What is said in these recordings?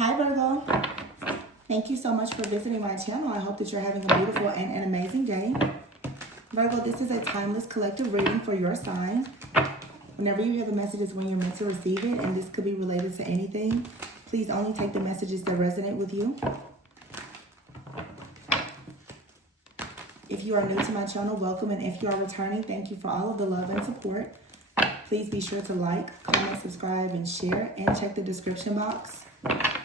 Hi Virgo, thank you so much for visiting my channel. I hope that you're having a beautiful and an amazing day. Virgo, this is a timeless collective reading for your sign. Whenever you hear the messages when you're meant to receive it, and this could be related to anything, please only take the messages that resonate with you. If you are new to my channel, welcome, and if you are returning, thank you for all of the love and support. Please be sure to like, comment, subscribe, and share, and check the description box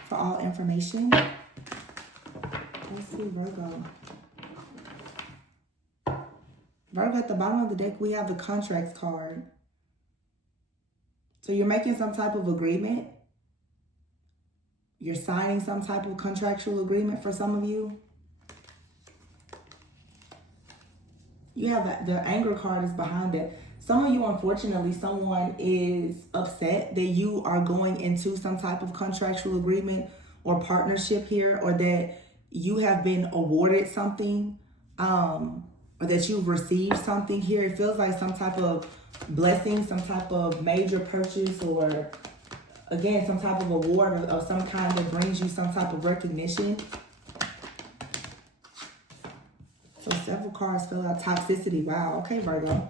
for all information. Let's see, Virgo. Virgo, at the bottom of the deck, we have the contracts card. So you're making some type of agreement. You're signing some type of contractual agreement for some of you. You have the anger card is behind it. Some of you, unfortunately, someone is upset that you are going into some type of contractual agreement or partnership here, or that you have been awarded something, or that you've received something here. It feels like some type of blessing, some type of major purchase, or again, some type of award of some kind that brings you some type of recognition. So several cards fill out toxicity. Wow. Okay, Virgo.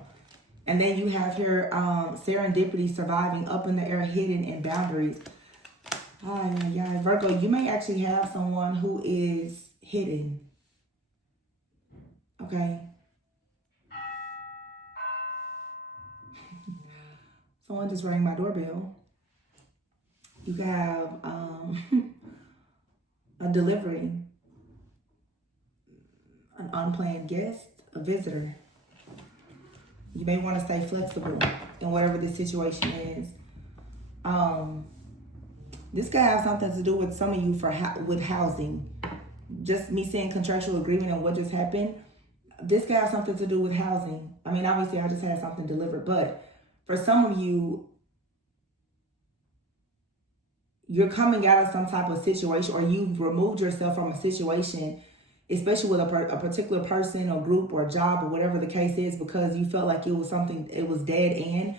And then you have here serendipity, surviving, up in the air, hidden, and boundaries. Yeah, Virgo, you may actually have someone who is hidden. Okay. Someone just rang my doorbell. You could have a delivery, an unplanned guest, a visitor. You may want to stay flexible in whatever the situation is. This could have something to do with some of you with housing. Just me saying contractual agreement and what just happened. This could have something to do with housing. I mean, obviously, I just had something delivered. But for some of you, you're coming out of some type of situation, or you've removed yourself from a situation, especially with a particular person or group or job or whatever the case is, because you felt like it was something, it was dead end.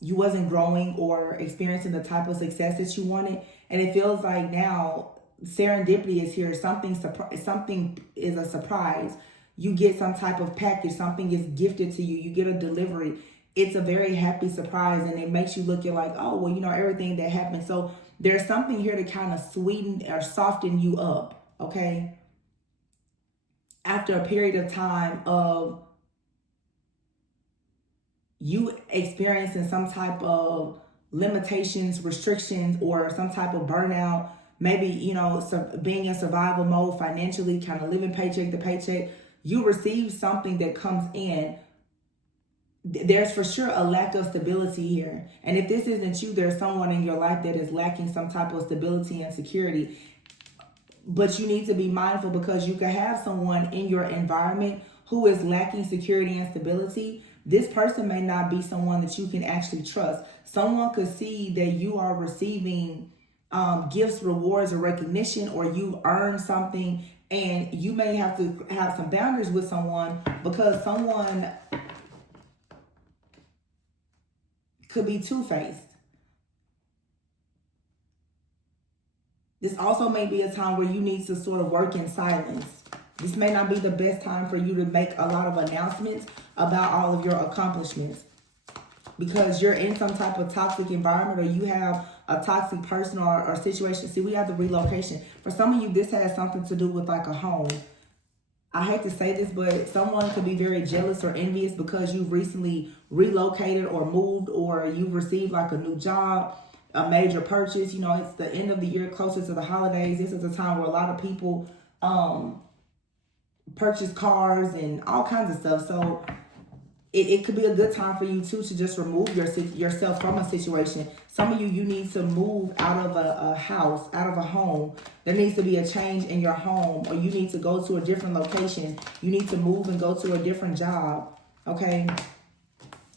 You wasn't growing or experiencing the type of success that you wanted. And it feels like now serendipity is here. Something is a surprise. You get some type of package. Something is gifted to you. You get a delivery. It's a very happy surprise, and it makes you look at like, oh, well, you know, everything that happened. So there's something here to kind of sweeten or soften you up, okay? After a period of time of you experiencing some type of limitations, restrictions, or some type of burnout, maybe, you know, being in survival mode financially, kind of living paycheck to paycheck, you receive something that comes in. There's for sure a lack of stability here. And if this isn't you, there's someone in your life that is lacking some type of stability and security. But you need to be mindful, because you can have someone in your environment who is lacking security and stability. This person may not be someone that you can actually trust. Someone could see that you are receiving gifts, rewards, or recognition, or you earn something, and you may have to have some boundaries with someone, because someone could be two-faced. This also may be a time where you need to sort of work in silence. This may not be the best time for you to make a lot of announcements about all of your accomplishments, because you're in some type of toxic environment, or you have a toxic person or situation. See, we have the relocation. For some of you, this has something to do with like a home. I hate to say this, but someone could be very jealous or envious because you've recently relocated or moved, or you've received like a new job, a major purchase. You know, it's the end of the year, closer to the holidays. This is a time where a lot of people purchase cars and all kinds of stuff. So it could be a good time for you too to just remove yourself from a situation. Some of you need to move out of a house, out of a home. There needs to be a change in your home, or you need to go to a different location. You need to move and go to a different job, okay?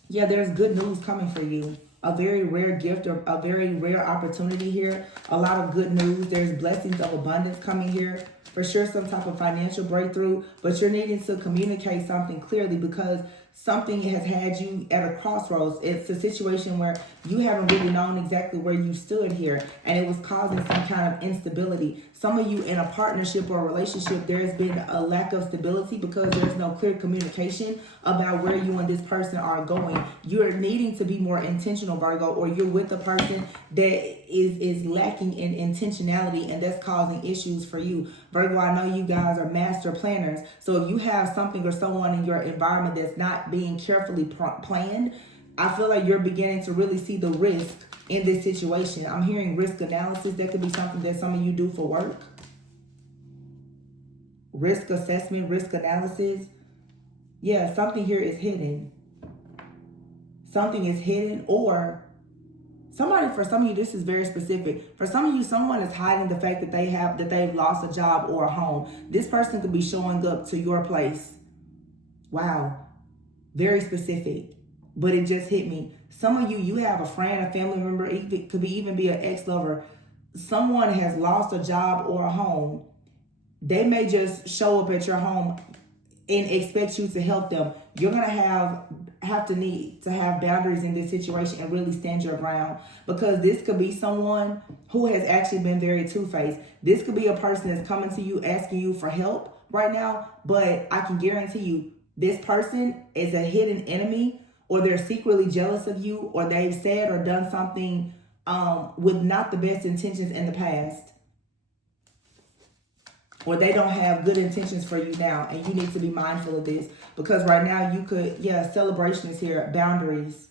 Yeah, there's good news coming for you. A very rare gift, or a very rare opportunity here. A lot of good news. There's blessings of abundance coming here. For sure, some type of financial breakthrough. But you're needing to communicate something clearly, because something has had you at a crossroads. It's a situation where you haven't really known exactly where you stood here, and it was causing some kind of instability. Some of you in a partnership or a relationship, there's been a lack of stability because there's no clear communication about where you and this person are going. You're needing to be more intentional, Virgo, or you're with a person that is lacking in intentionality, and that's causing issues for you. Virgo, I know you guys are master planners, so if you have something or someone in your environment that's not being carefully planned, I feel like you're beginning to really see the risk in this situation. I'm hearing risk analysis. That could be something that some of you do for work. Risk assessment, risk analysis. Yeah, something here is hidden. Something is hidden, or somebody, for some of you, this is very specific. For some of you, someone is hiding the fact that they've lost a job or a home. This person could be showing up to your place. Wow. Very specific. But it just hit me. Some of you, you have a friend, a family member, it could even be an ex-lover. Someone has lost a job or a home. They may just show up at your home and expect you to help them. You're going to need to have boundaries in this situation and really stand your ground, because this could be someone who has actually been very two-faced. This could be a person that's coming to you asking you for help right now, but I can guarantee you this person is a hidden enemy, or they're secretly jealous of you, or they've said or done something with not the best intentions in the past. Or they don't have good intentions for you now, and you need to be mindful of this, because right now you could, celebration is here, boundaries.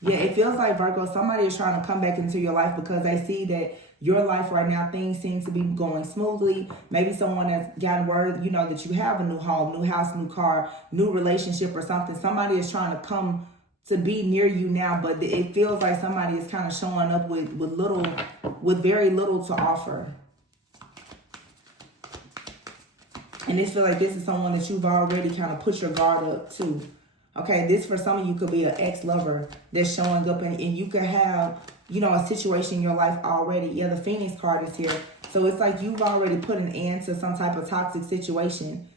Yeah, it feels like, Virgo, somebody is trying to come back into your life because they see that your life right now, things seem to be going smoothly. Maybe someone has gotten word, that you have a new home, new house, new car, new relationship or something. Somebody is trying to come to be near you now, but it feels like somebody is kind of showing up with very little to offer. And this feels like this is someone that you've already kind of put your guard up to. Okay, this for some of you could be an ex-lover that's showing up, and you could have, a situation in your life already. Yeah, the Phoenix card is here. So it's like you've already put an end to some type of toxic situation.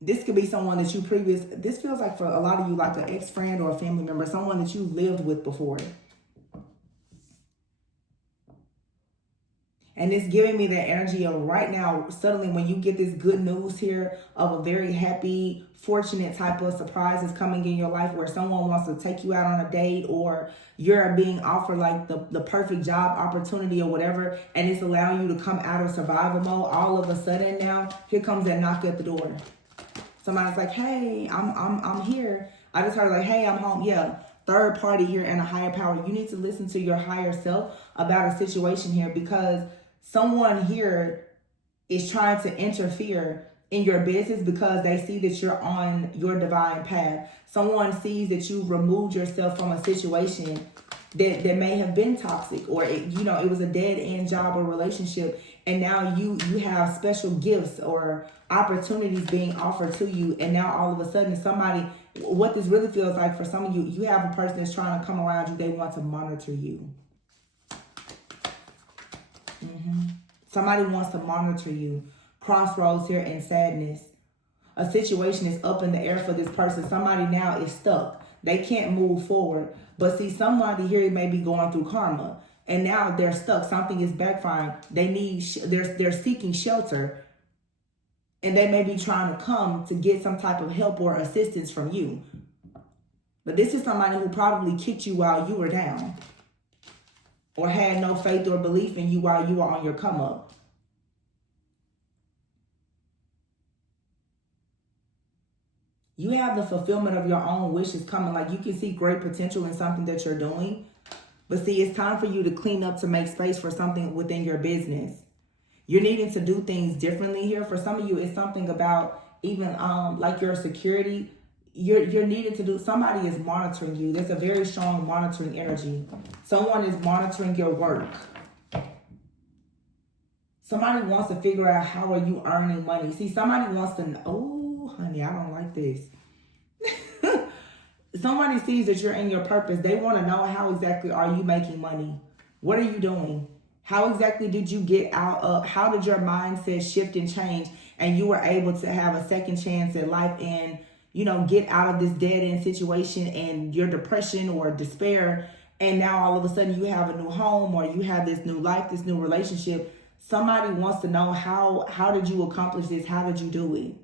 This could be someone that this feels like for a lot of you like an ex-friend or a family member, someone that you lived with before. And it's giving me that energy of right now, suddenly when you get this good news here of a very happy, fortunate type of surprise is coming in your life, where someone wants to take you out on a date, or you're being offered like the perfect job opportunity or whatever, and it's allowing you to come out of survival mode. All of a sudden now, here comes that knock at the door. Somebody's like, hey, I'm here. I just heard like, hey, I'm home. Yeah. Third party here and a higher power. You need to listen to your higher self about a situation here, because someone here is trying to interfere in your business because they see that you're on your divine path. Someone sees that you've removed yourself from a situation that may have been toxic, or it was a dead end job or relationship, and now you have special gifts or opportunities being offered to you, and now all of a sudden what this really feels like for some of you, you have a person that's trying to come around you. They want to monitor you. Somebody wants to monitor you. Crossroads here and sadness. A situation is up in the air for this person. Somebody now is stuck. They can't move forward. But see, somebody here may be going through karma, and now they're stuck. Something is backfiring. They're seeking shelter, and they may be trying to come to get some type of help or assistance from you. But this is somebody who probably kicked you while you were down, or had no faith or belief in you while you were on your come up. You have the fulfillment of your own wishes coming. Like, you can see great potential in something that you're doing. But see, it's time for you to clean up, to make space for something within your business. You're needing to do things differently here. For some of you, it's something about even like your security. You're needing to do, somebody is monitoring you. There's a very strong monitoring energy. Someone is monitoring your work. Somebody wants to figure out, how are you earning money? See, somebody wants to know, oh, honey, I don't like this. Somebody sees that you're in your purpose. They want to know, how exactly are you making money? What are you doing? How exactly did you get out of, how did your mindset shift and change and you were able to have a second chance at life and, you know, get out of this dead end situation and your depression or despair, and now all of a sudden you have a new home or you have this new life, this new relationship. Somebody wants to know how did you accomplish this? How did you do it?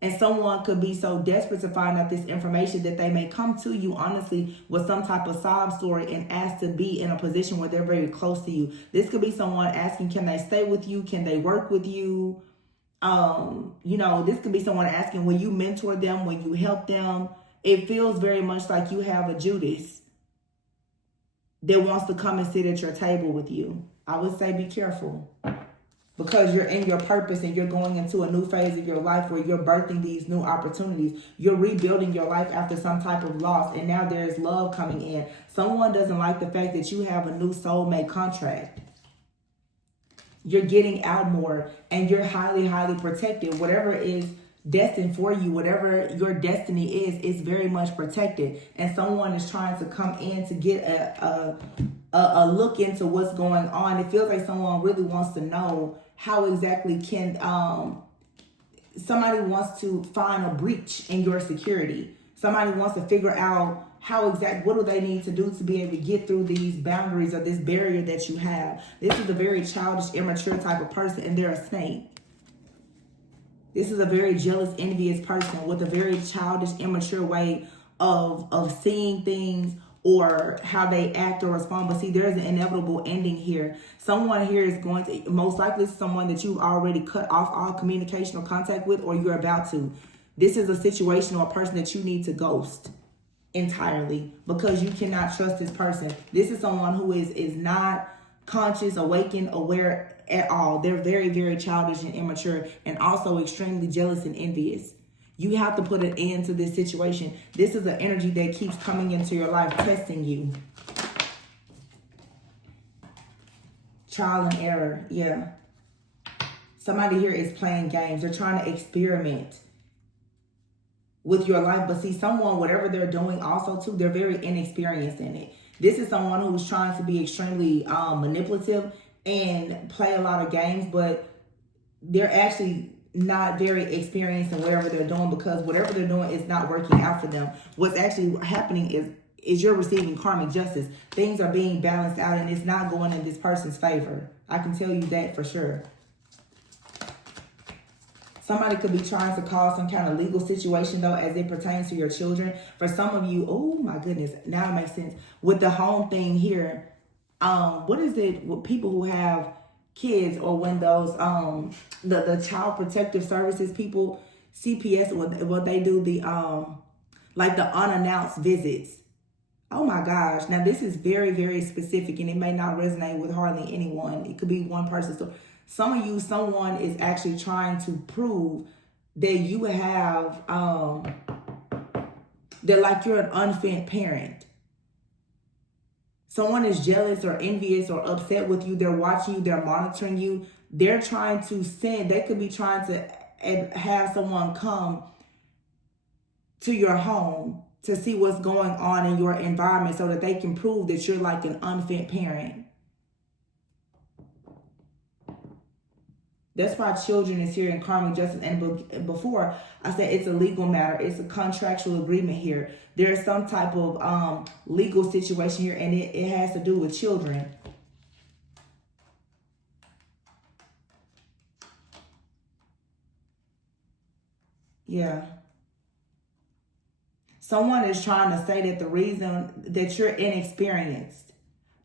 And someone could be so desperate to find out this information that they may come to you honestly with some type of sob story and ask to be in a position where they're very close to you. This could be someone asking, can they stay with you? Can they work with you? You know, this could be someone asking, will you mentor them? Will you help them? It feels very much like you have a Judas that wants to come and sit at your table with you. I would say be careful, because you're in your purpose and you're going into a new phase of your life where you're birthing these new opportunities. You're rebuilding your life after some type of loss, and now there's love coming in. Someone doesn't like the fact that you have a new soulmate contract. You're getting out more and you're highly, highly protected. Whatever is destined for you, whatever your destiny is very much protected. And someone is trying to come in to get a look into what's going on. It feels like someone really wants to know how exactly can somebody wants to find a breach in your security. Somebody wants to figure out what do they need to do to be able to get through these boundaries or this barrier that you have. This is a very childish, immature type of person, and they're a snake. This is a very jealous, envious person with a very childish, immature way of seeing things or how they act or respond. But see, there's an inevitable ending here. Someone here is going to, most likely someone that you've already cut off all communication or contact with, or you're about to. This is a situation or a person that you need to ghost entirely, because you cannot trust this person. This is someone who is not conscious, awakened, aware at all. They're very, very childish and immature, and also extremely jealous and envious. You have to put an end to this situation. This is an energy that keeps coming into your life, testing you. Trial and error, yeah. Somebody here is playing games. They're trying to experiment with your life. But see, someone, whatever they're doing also too, they're very inexperienced in it. This is someone who's trying to be extremely manipulative and play a lot of games, but they're actually not very experienced in whatever they're doing, because whatever they're doing is not working out for them. What's actually happening is you're receiving karmic justice. Things are being balanced out and it's not going in this person's favor. I can tell you that for sure. Somebody could be trying to cause some kind of legal situation, though, as it pertains to your children. For some of you, oh my goodness, now it makes sense. With the home thing here, what is it with people who have kids, or when those, the child protective services people, CPS, what they do the, like the unannounced visits. Oh my gosh. Now this is very, very specific, and it may not resonate with hardly anyone. It could be one person. So some of you, someone is actually trying to prove that you have, that like you're an unfit parent. Someone is jealous or envious or upset with you. They're watching you. They're monitoring you. They're trying to send, they could be trying to have someone come to your home to see what's going on in your environment so that they can prove that you're like an unfit parent. That's why children is here in karmic justice. And before, I said it's a legal matter. It's a contractual agreement here. There's some type of legal situation here, and it has to do with children. Yeah. Someone is trying to say that the reason that you're inexperienced,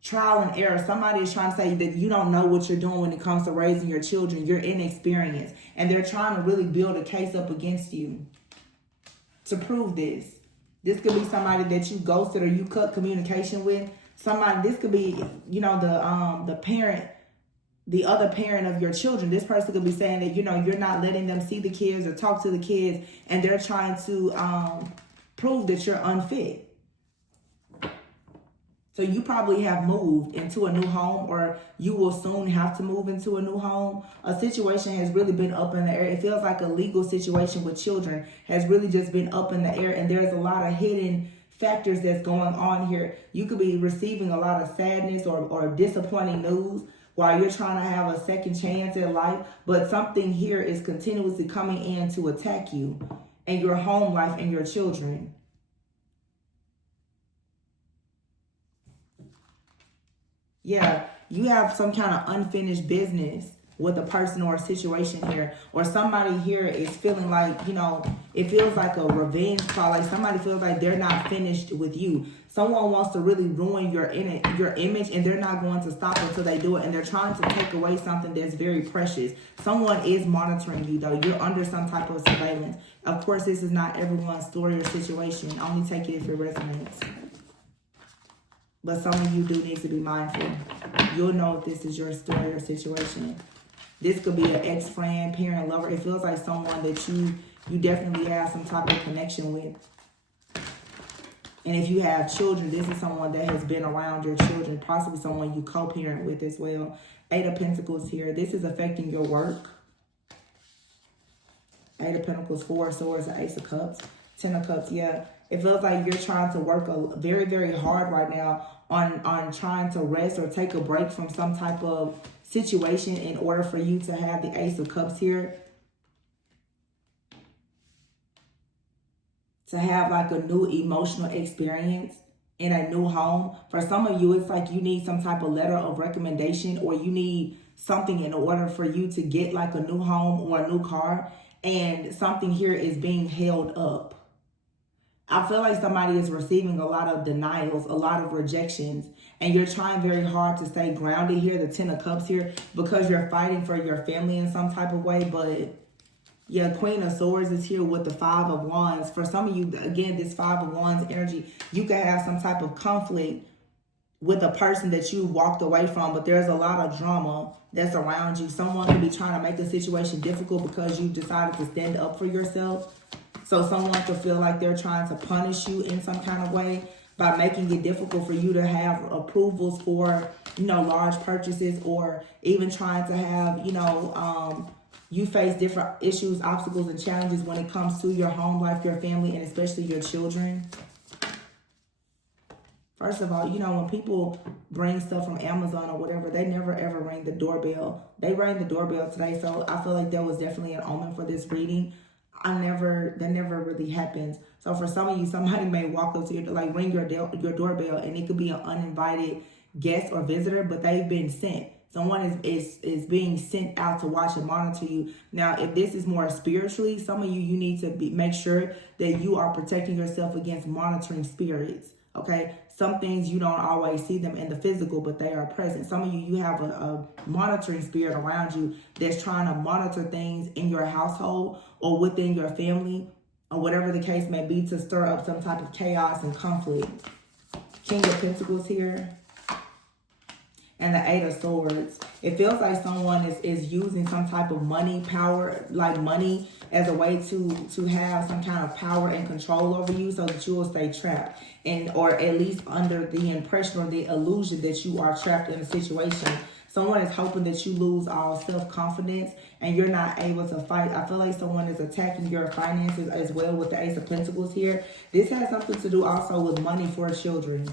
trial and error. Somebody is trying to say that you don't know what you're doing when it comes to raising your children. You're inexperienced. And they're trying to really build a case up against you to prove this. This could be somebody that you ghosted or you cut communication with. Somebody, this could be, you know, the parent, the other parent of your children. This person could be saying that, you know, you're not letting them see the kids or talk to the kids, and they're trying to prove that you're unfit. So you probably have moved into a new home, or you will soon have to move into a new home. A situation has really been up in the air. It feels like a legal situation with children has really just been up in the air, and there's a lot of hidden factors that's going on here. You could be receiving a lot of sadness or disappointing news while you're trying to have a second chance in life. But something here is continuously coming in to attack you and your home life and your children. Yeah, you have some kind of unfinished business with a person or a situation here, or somebody here is feeling like, you know, it feels like a revenge call. Like somebody feels like they're not finished with you. Someone wants to really ruin your image, and they're not going to stop until they do it. And they're trying to take away something that's very precious. Someone is monitoring you, though. You're under some type of surveillance. Of course, this is not everyone's story or situation. Only take it if it resonates. But some of you do need to be mindful. You'll know if this is your story or situation. This could be an ex-friend, parent, lover. It feels like someone that you definitely have some type of connection with. And if you have children, this is someone that has been around your children, possibly someone you co-parent with as well. 8 of Pentacles here. This is affecting your work. 8 of Pentacles, 4 of Swords, the Ace of Cups, 10 of Cups. Yeah, it feels like you're trying to work very, very hard right now on trying to rest or take a break from some type of situation in order for you to have the Ace of Cups here. To have like a new emotional experience in a new home. For some of you, it's like you need some type of letter of recommendation, or you need something in order for you to get like a new home or a new car. And something here is being held up. I feel like somebody is receiving a lot of denials, a lot of rejections, and you're trying very hard to stay grounded here, the 10 of Cups here, because you're fighting for your family in some type of way. But yeah, Queen of Swords is here with the 5 of Wands. For some of you, again, this 5 of Wands energy, you can have some type of conflict with a person that you walked away from, but there's a lot of drama that's around you. Someone could be trying to make the situation difficult because you decided to stand up for yourself. So someone could feel like they're trying to punish you in some kind of way by making it difficult for you to have approvals for, you know, large purchases, or even trying to have, you know, you face different issues, obstacles, and challenges when it comes to your home life, your family, and especially your children. First of all, you know, when people bring stuff from Amazon or whatever, they never ever ring the doorbell. They rang the doorbell today, so I feel like there was definitely an omen for this reading. That never really happens. So for some of you, somebody may walk up to you, like ring your doorbell, and it could be an uninvited guest or visitor, but they've been sent. Someone is being sent out to watch and monitor you. Now, if this is more spiritually, some of you need to make sure that you are protecting yourself against monitoring spirits. Okay, some things you don't always see them in the physical, but they are present. Some of you have a monitoring spirit around you that's trying to monitor things in your household or within your family, or whatever the case may be, to stir up some type of chaos and conflict. King of Pentacles here. And the 8 of Swords. It feels like someone is using some type of money, power, like money, as a way to have some kind of power and control over you, so that you will stay trapped, and or at least under the impression or the illusion that you are trapped in a situation. Someone is hoping that you lose all self-confidence and you're not able to fight. I feel like someone is attacking your finances as well with the Ace of Pentacles here. This has something to do also with money for children.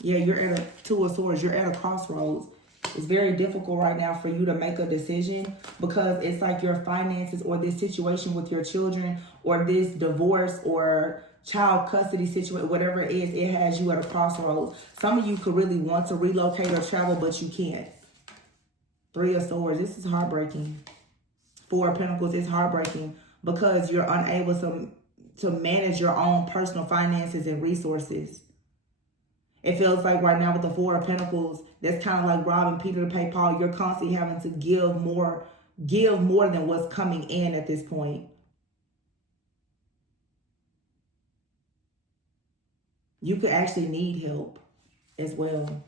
Yeah, you're at a 2 of Swords. You're at a crossroads. It's very difficult right now for you to make a decision, because it's like your finances or this situation with your children or this divorce or child custody situation, whatever it is, it has you at a crossroads. Some of you could really want to relocate or travel, but you can't. 3 of Swords. This is heartbreaking. 4 of Pentacles. It's heartbreaking because you're unable to manage your own personal finances and resources. It feels like right now with the 4 of Pentacles, that's kind of like robbing Peter to pay Paul. You're constantly having to give more than what's coming in at this point. You could actually need help as well.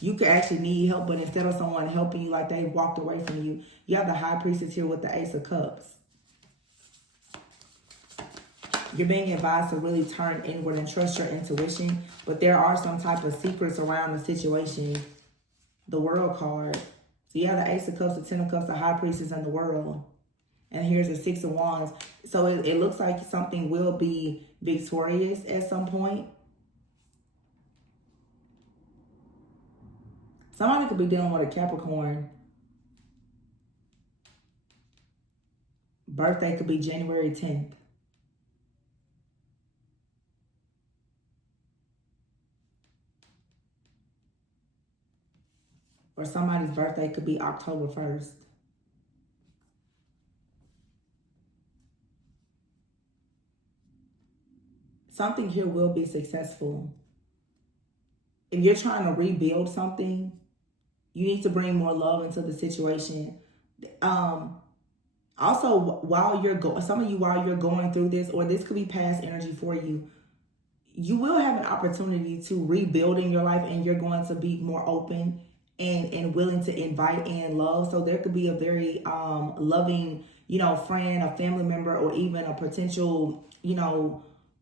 You could actually need help, but instead of someone helping you, like they walked away from you, you have the High Priestess here with the Ace of Cups. You're being advised to really turn inward and trust your intuition, but there are some type of secrets around the situation. The World card. So you have the Ace of Cups, the 10 of Cups, the High Priestess, and the World. And here's the Six of Wands. So it looks like something will be victorious at some point. Somebody could be dealing with a Capricorn. Birthday could be January 10th. Or somebody's birthday could be October 1st. Something here will be successful. If you're trying to rebuild something, you need to bring more love into the situation. Also, while you're going through this, or this could be past energy for you, you will have an opportunity to rebuild in your life, and you're going to be more open and willing to invite in love. So there could be a very loving, friend, a family member, or even a potential,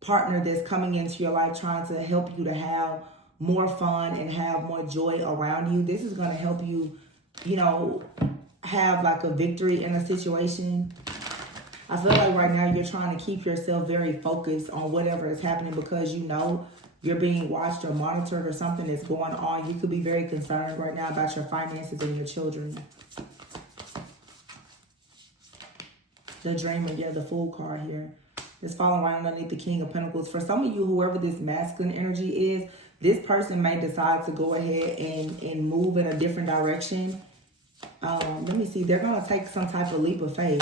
partner that's coming into your life trying to help you to have more fun and have more joy around you. This is going to help you, have like a victory in a situation. I feel like right now you're trying to keep yourself very focused on whatever is happening because you're being watched or monitored, or something is going on. You could be very concerned right now about your finances and your children. The Dreamer, the Fool card here. It's falling right underneath the King of Pentacles. For some of you, whoever this masculine energy is, this person may decide to go ahead and move in a different direction. Let me see. They're going to take some type of leap of faith.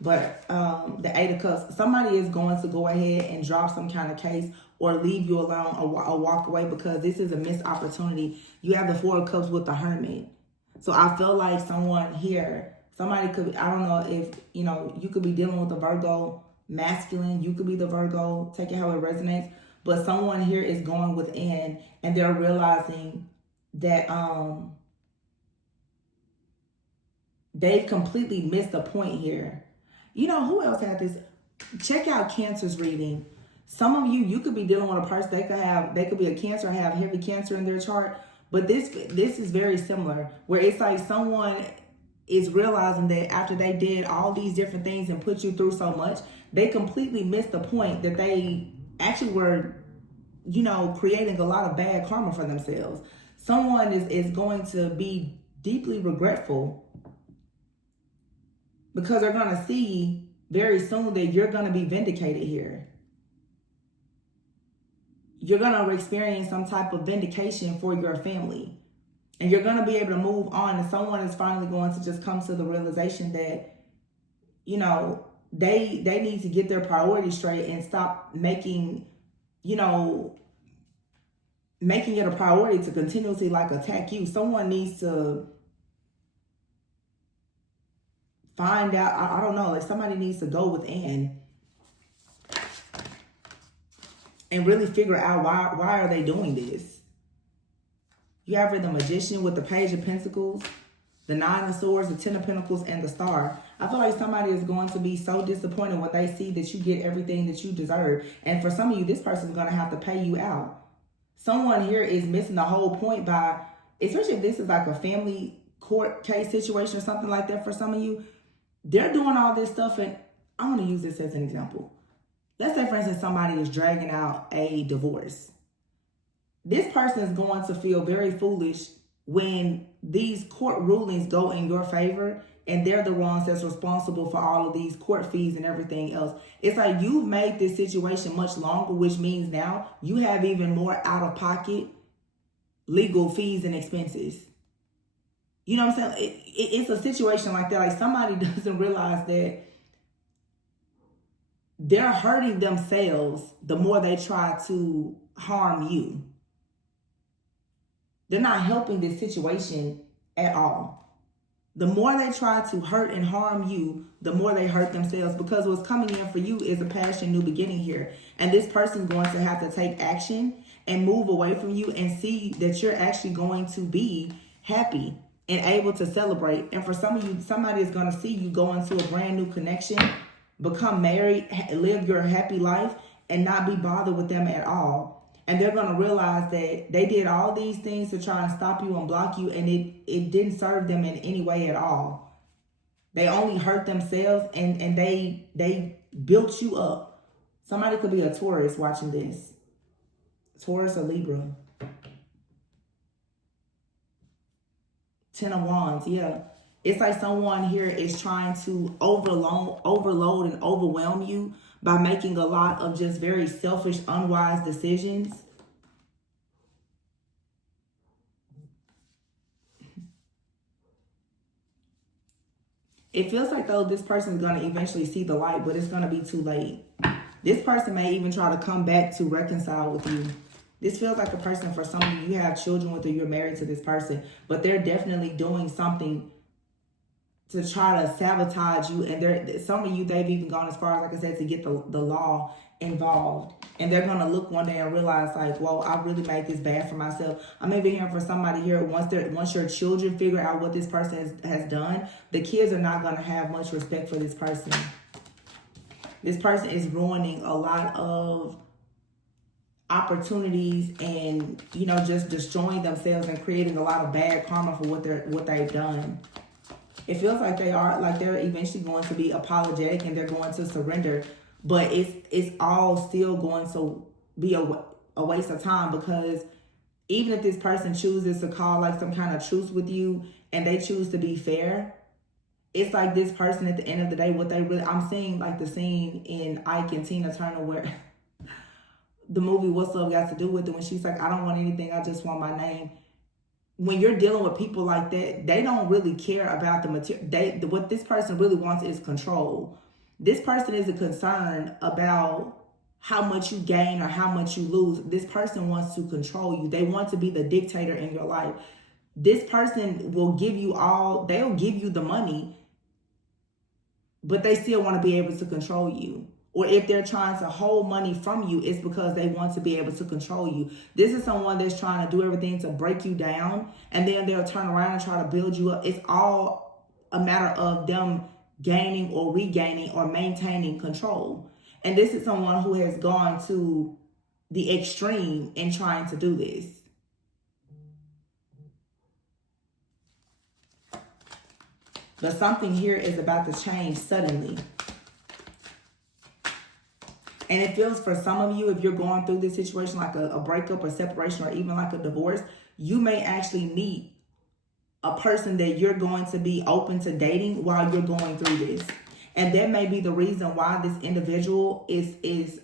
But the Eight of Cups, somebody is going to go ahead and drop some kind of case or leave you alone or walk away because this is a missed opportunity. You have the Four of Cups with the Hermit. So I feel like somebody could, I don't know if, you could be dealing with a Virgo masculine. You could be the Virgo. Take it how it resonates. But someone here is going within and they're realizing that they've completely missed the point here. Who else had this? Check out Cancer's reading. Some of you could be dealing with a person. They could be a Cancer, have heavy Cancer in their chart. But this is very similar, where it's like someone is realizing that after they did all these different things and put you through so much, they completely missed the point that they actually were, creating a lot of bad karma for themselves. Someone is going to be deeply regretful because they're going to see very soon that you're going to be vindicated here. You're going to experience some type of vindication for your family. And you're going to be able to move on. And someone is finally going to just come to the realization that, they need to get their priorities straight and stop making it a priority to continuously attack you. Someone needs to find out, I don't know, somebody needs to go within and really figure out why are they doing this. You have the Magician with the Page of Pentacles, the Nine of Swords, the Ten of Pentacles, and the Star. I feel like somebody is going to be so disappointed when they see that you get everything that you deserve. And for some of you, this person is going to have to pay you out. Someone here is missing the whole point by, especially if this is like a family court case situation or something like that for some of you, they're doing all this stuff. And I want to use this as an example. Let's say, for instance, somebody is dragging out a divorce. This person is going to feel very foolish when these court rulings go in your favor and they're the ones that's responsible for all of these court fees and everything else. It's like you've made this situation much longer, which means now you have even more out-of-pocket legal fees and expenses. You know what I'm saying? It's a situation like that. Like somebody doesn't realize that they're hurting themselves the more they try to harm you. They're not helping this situation at all. The more they try to hurt and harm you, the more they hurt themselves, because what's coming in for you is a passion, new beginning here. And this person's going to have to take action and move away from you and see that you're actually going to be happy and able to celebrate. And for some of you, somebody is going to see you go into a brand new connection, become married, live your happy life, and not be bothered with them at all. And they're going to realize that they did all these things to try and stop you and block you, and it didn't serve them in any way at all. They only hurt themselves, and they built you up. Somebody could be a Taurus watching this. Taurus or Libra. Ten of Wands, yeah. It's like someone here is trying to overload and overwhelm you by making a lot of just very selfish, unwise decisions. It feels like, though, this person is going to eventually see the light, but it's going to be too late. This person may even try to come back to reconcile with you. This feels like a person, for some of you, you have children with or you're married to this person, but they're definitely doing something to try to sabotage you. And some of you, they've even gone as far as, like I said, to get the law involved. And they're going to look one day and realize, like, whoa, I really made this bad for myself. I'm even hearing for somebody here, once your children figure out what this person has done, the kids are not going to have much respect for this person. This person is ruining a lot of opportunities and, you know, just destroying themselves and creating a lot of bad karma for what they've done. It feels like they're eventually going to be apologetic and they're going to surrender, but it's all still going to be a waste of time, because even if this person chooses to call like some kind of truce with you and they choose to be fair, it's like this person at the end of the day, what they really, I'm seeing like the scene in Ike and Tina Turner where the movie What's Love Got to Do With It, when she's like, I don't want anything, I just want my name. When you're dealing with people like that, they don't really care about the material. What this person really wants is control. This person isn't concerned about how much you gain or how much you lose. This person wants to control you. They want to be the dictator in your life. This person will give you they'll give you the money, but they still want to be able to control you. Or if they're trying to hold money from you, it's because they want to be able to control you. This is someone that's trying to do everything to break you down, and then they'll turn around and try to build you up. It's all a matter of them gaining or regaining or maintaining control. And this is someone who has gone to the extreme in trying to do this. But something here is about to change suddenly. And it feels for some of you, if you're going through this situation, like a breakup or separation or even like a divorce, you may actually meet a person that you're going to be open to dating while you're going through this. And that may be the reason why this individual is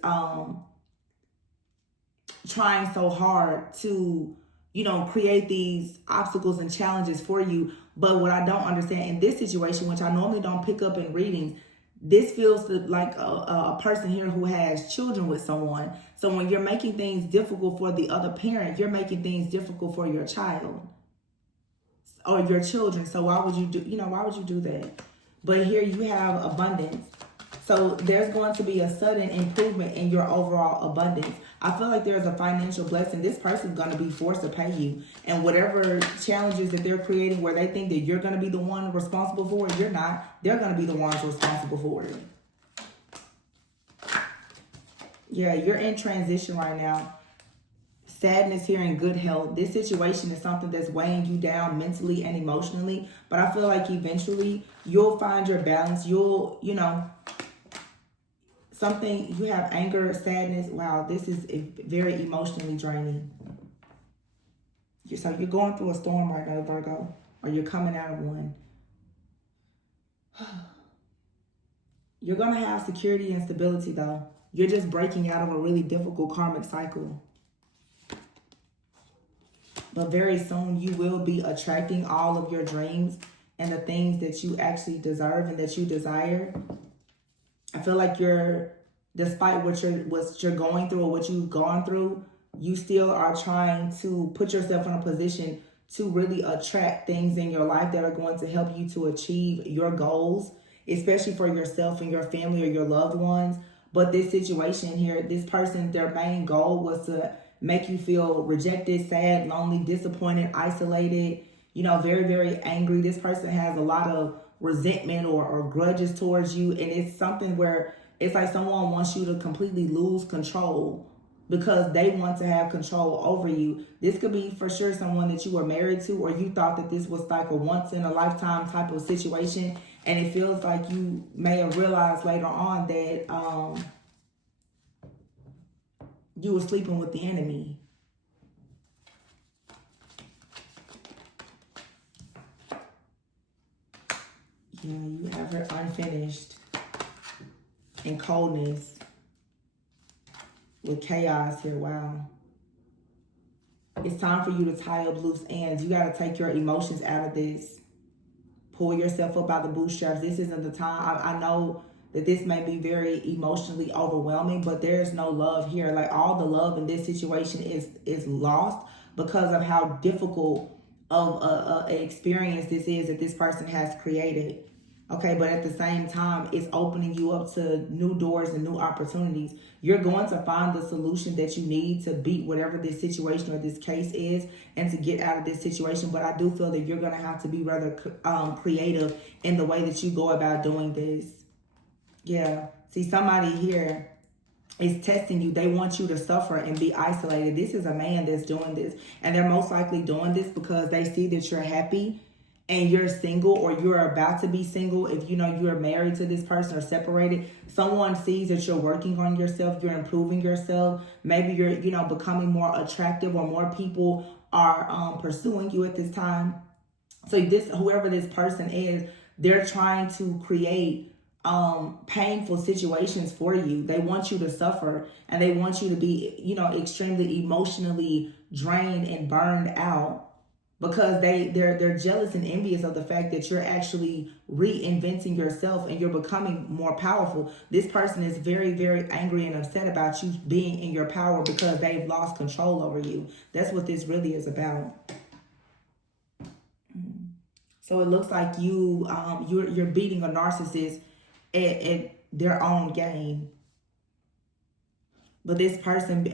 trying so hard to, you know, create these obstacles and challenges for you. But what I don't understand in this situation, which I normally don't pick up in readings, this feels like a person here who has children with someone. So when you're making things difficult for the other parent, you're making things difficult for your child or your children. So why would you do that? But here you have abundance. So there's going to be a sudden improvement in your overall abundance. I feel like there's a financial blessing. This person's going to be forced to pay you. And whatever challenges that they're creating where they think that you're going to be the one responsible for it, you're not. They're going to be the ones responsible for it. Yeah, you're in transition right now. Sadness here and good health. This situation is something that's weighing you down mentally and emotionally. But I feel like eventually you'll find your balance. You'll, something, you have anger, sadness. Wow, this is very emotionally draining. So you're going through a storm right now, Virgo, or you're coming out of one. You're going to have security and stability, though. You're just breaking out of a really difficult karmic cycle. But very soon you will be attracting all of your dreams and the things that you actually deserve and that you desire. I feel like despite what you're going through or what you've gone through, you still are trying to put yourself in a position to really attract things in your life that are going to help you to achieve your goals, especially for yourself and your family or your loved ones. But this situation here, this person, their main goal was to make you feel rejected, sad, lonely, disappointed, isolated, very, very angry. This person has a lot of resentment or grudges towards you. And it's something where it's like someone wants you to completely lose control because they want to have control over you. This could be for sure someone that you were married to, or you thought that this was like a once in a lifetime type of situation. And it feels like you may have realized later on that you were sleeping with the enemy. Yeah, you have her unfinished and coldness with chaos here. Wow. It's time for you to tie up loose ends. You got to take your emotions out of this. Pull yourself up by the bootstraps. This isn't the time. I know that this may be very emotionally overwhelming, but there's no love here. Like, all the love in this situation is lost because of how difficult of an experience this is that this person has created. Okay, but at the same time, it's opening you up to new doors and new opportunities. You're going to find the solution that you need to beat whatever this situation or this case is and to get out of this situation. But I do feel that you're going to have to be rather creative in the way that you go about doing this. Yeah. See, somebody here is testing you. They want you to suffer and be isolated. This is a man that's doing this. And they're most likely doing this because they see that you're happy and you're single, or you're about to be single. If you know you're married to this person or separated, someone sees that you're working on yourself, you're improving yourself. Maybe you're, becoming more attractive, or more people are pursuing you at this time. So whoever this person is, they're trying to create painful situations for you. They want you to suffer, and they want you to be, extremely emotionally drained and burned out, because they're jealous and envious of the fact that you're actually reinventing yourself and you're becoming more powerful. This person is very, very angry and upset about you being in your power because they've lost control over you. That's what this really is about. So it looks like you're beating a narcissist at their own game. But this person,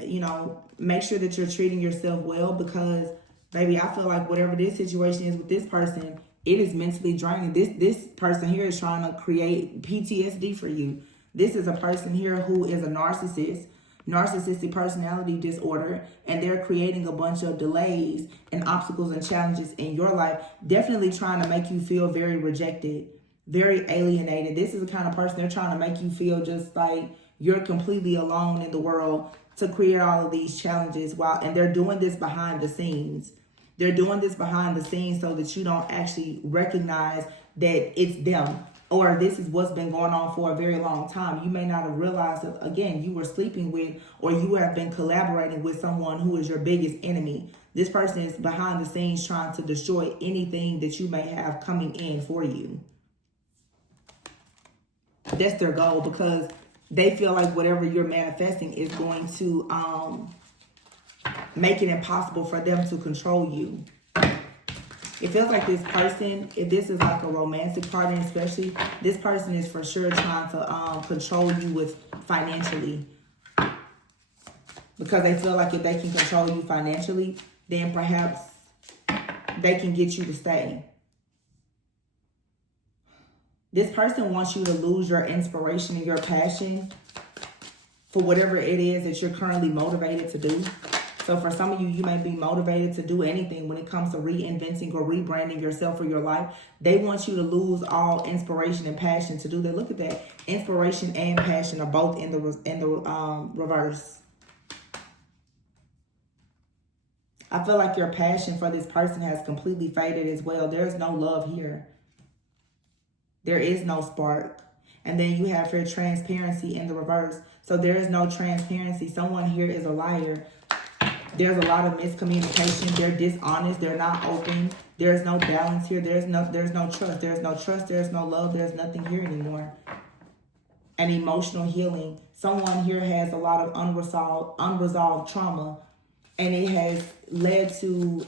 make sure that you're treating yourself well, because baby, I feel like whatever this situation is with this person, it is mentally draining. This person here is trying to create PTSD for you. This is a person here who is a narcissistic personality disorder, and they're creating a bunch of delays and obstacles and challenges in your life, definitely trying to make you feel very rejected, very alienated. This is the kind of person they're trying to make you feel just like you're completely alone in the world, to create all of these challenges, and they're doing this behind the scenes. They're doing this behind the scenes so that you don't actually recognize that it's them, or this is what's been going on for a very long time. You may not have realized that, again, you were sleeping with, or you have been collaborating with someone who is your biggest enemy. This person is behind the scenes trying to destroy anything that you may have coming in for you. That's their goal, because they feel like whatever you're manifesting is going to make it impossible for them to control you. It feels like this person, if this is like a romantic partner especially, this person is for sure trying to control you with financially. Because they feel like if they can control you financially, then perhaps they can get you to stay. This person wants you to lose your inspiration and your passion for whatever it is that you're currently motivated to do. So for some of you, you may be motivated to do anything when it comes to reinventing or rebranding yourself for your life. They want you to lose all inspiration and passion to do that. Look at that. Inspiration and passion are both in the reverse. I feel like your passion for this person has completely faded as well. There's no love here. There is no spark. And then you have your transparency in the reverse. So there is no transparency. Someone here is a liar. There's a lot of miscommunication. They're dishonest. They're not open. There's no balance here. There's no trust. There's no trust. There's no love. There's nothing here anymore. And emotional healing. Someone here has a lot of unresolved trauma, and it has led to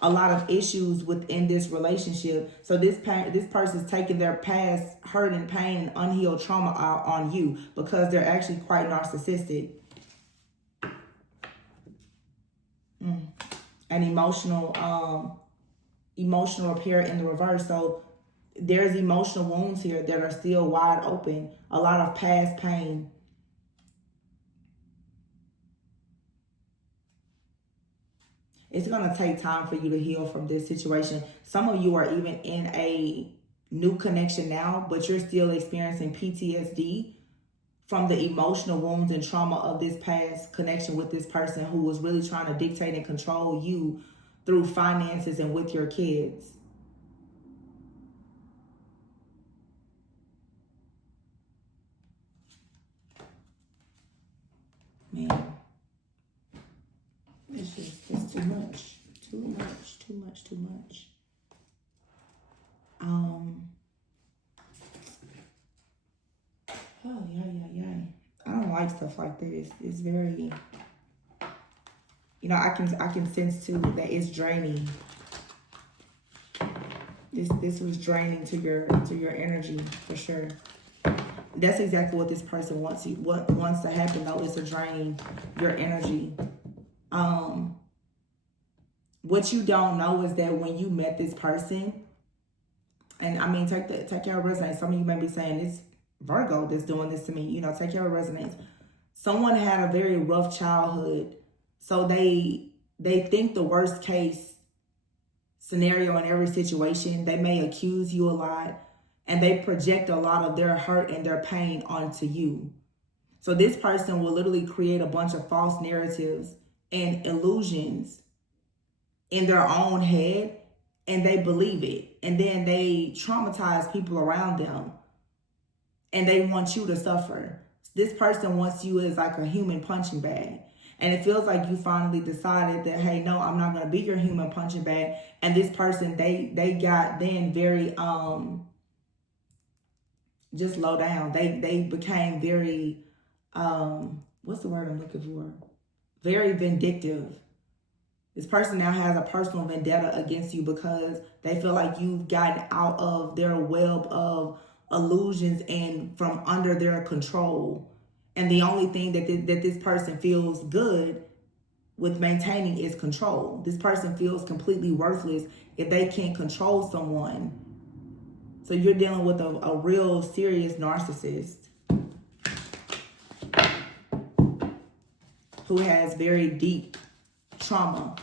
a lot of issues within this relationship. So this person's taking their past hurt and pain and unhealed trauma out on you, because they're actually quite narcissistic. And emotional repair in the reverse. So there's emotional wounds here that are still wide open. A lot of past pain. It's going to take time for you to heal from this situation. Some of you are even in a new connection now, but you're still experiencing PTSD from the emotional wounds and trauma of this past connection with this person who was really trying to dictate and control you through finances and with your kids. Man, it's too much. Too much. Oh, yeah. I don't like stuff like this. It's very, I can sense too that it's draining. This was draining to your energy for sure. That's exactly what this person wants. What wants to happen though is to drain your energy. What you don't know is that when you met this person, and I mean, take your resonance. Some of you may be saying, it's Virgo that's doing this to me. Take your resonance. Someone had a very rough childhood, so they think the worst case scenario in every situation. They may accuse you a lot, and they project a lot of their hurt and their pain onto you. So this person will literally create a bunch of false narratives and illusions in their own head, and they believe it. And then they traumatize people around them, and they want you to suffer. This person wants you as like a human punching bag. And it feels like you finally decided that, hey, no, I'm not going to be your human punching bag. And this person, they got then very, just low down. They became very, what's the word I'm looking for? Very vindictive. This person now has a personal vendetta against you because they feel like you've gotten out of their web of illusions and from under their control. And the only thing that this person feels good with maintaining is control. This person feels completely worthless if they can't control someone. So you're dealing with a real serious narcissist who has very deep trauma.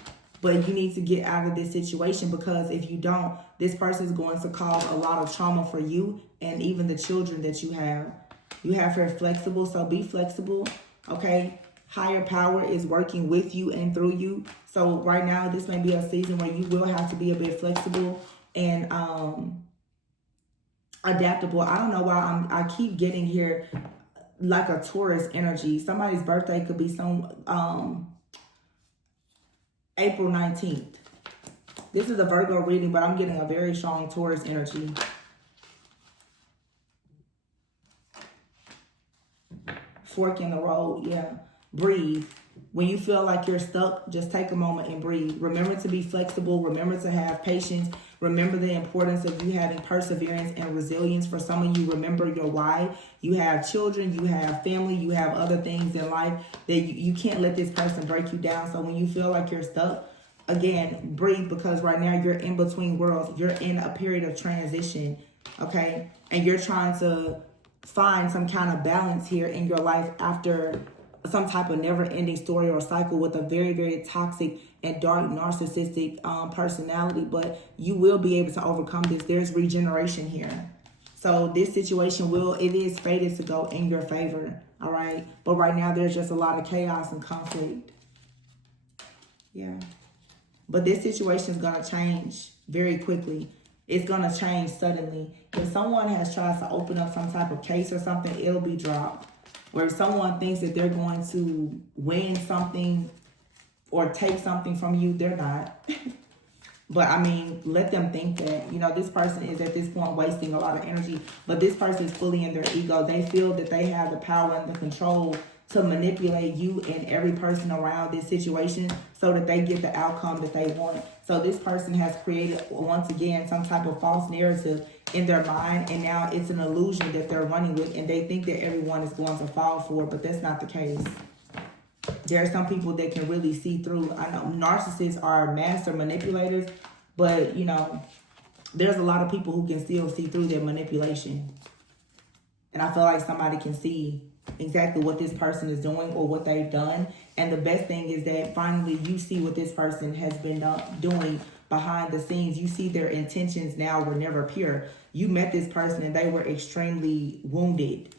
But you need to get out of this situation, because if you don't, this person is going to cause a lot of trauma for you and even the children that you have. You have her flexible, so be flexible, okay? Higher power is working with you and through you. So right now, this may be a season where you will have to be a bit flexible and adaptable. I don't know why I keep getting here like a Taurus energy. Somebody's birthday could be April 19th. This is a Virgo reading, but I'm getting a very strong Taurus energy. Fork in the road, yeah. Breathe. When you feel like you're stuck, just take a moment and breathe. Remember to be flexible. Remember to have patience. Remember the importance of you having perseverance and resilience. For some of you, remember your why. You have children, you have family, you have other things in life that you can't let this person break you down. So when you feel like you're stuck, again, breathe, because right now you're in between worlds. You're in a period of transition, okay? And you're trying to find some kind of balance here in your life after some type of never-ending story or cycle with a very, very toxic and dark narcissistic personality. But you will be able to overcome this. There's regeneration here. So this situation it is fated to go in your favor, all right? But right now there's just a lot of chaos and conflict. Yeah. But this situation is going to change very quickly. It's going to change suddenly. If someone has tried to open up some type of case or something, it'll be dropped. Where someone thinks that they're going to win something or take something from you, they're not. But I mean, let them think that, this person is at this point wasting a lot of energy, but this person is fully in their ego. They feel that they have the power and the control to manipulate you and every person around this situation so that they get the outcome that they want. So this person has created, once again, some type of false narrative in their mind, and now it's an illusion that they're running with, and they think that everyone is going to fall for it, but that's not the case. There are some people that can really see through. I know narcissists are master manipulators, but, there's a lot of people who can still see through their manipulation. And I feel like somebody can see exactly what this person is doing or what they've done. And the best thing is that finally you see what this person has been doing behind the scenes. You see their intentions now were never pure. You met this person and they were extremely wounded.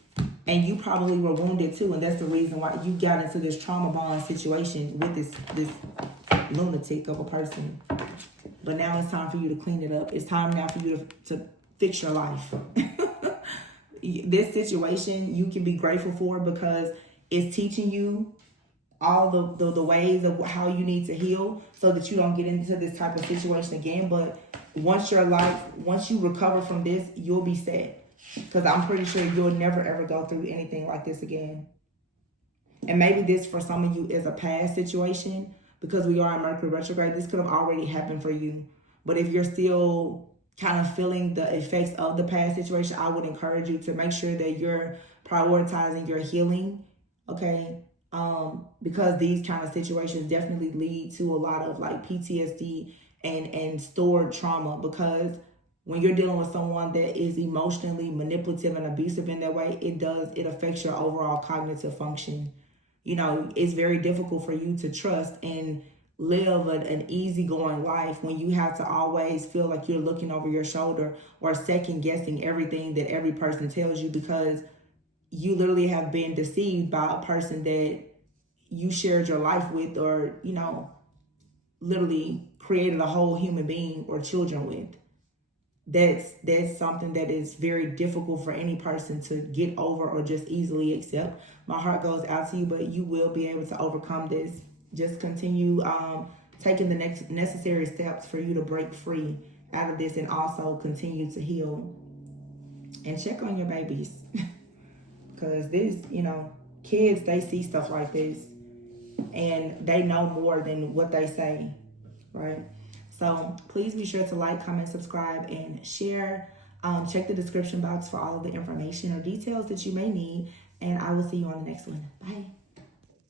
And you probably were wounded too. And that's the reason why you got into this trauma bond situation with this lunatic of a person. But now it's time for you to clean it up. It's time now for you to fix your life. This situation you can be grateful for because it's teaching you all the ways of how you need to heal so that you don't get into this type of situation again. But once you recover from this, you'll be set. Because I'm pretty sure you'll never ever go through anything like this again. And maybe this for some of you is a past situation because we are in Mercury retrograde. This could have already happened for you. But if you're still kind of feeling the effects of the past situation, I would encourage you to make sure that you're prioritizing your healing, okay? Because these kind of situations definitely lead to a lot of like PTSD and stored trauma, because when you're dealing with someone that is emotionally manipulative and abusive in that way, it affects your overall cognitive function. You know, it's very difficult for you to trust and live an easygoing life when you have to always feel like you're looking over your shoulder or second guessing everything that every person tells you, because you literally have been deceived by a person that you shared your life with, or, you know, literally created a whole human being or children with. That's something that is very difficult for any person to get over or just easily accept. My heart goes out to you, but you will be able to overcome this. Just continue taking the next necessary steps for you to break free out of this, and also continue to heal and check on your babies. Because this, you know, kids, they see stuff like this and they know more than what they say, right? So please be sure to like, comment, subscribe, and share. Check the description box for all of the information or details that you may need. And I will see you on the next one. Bye.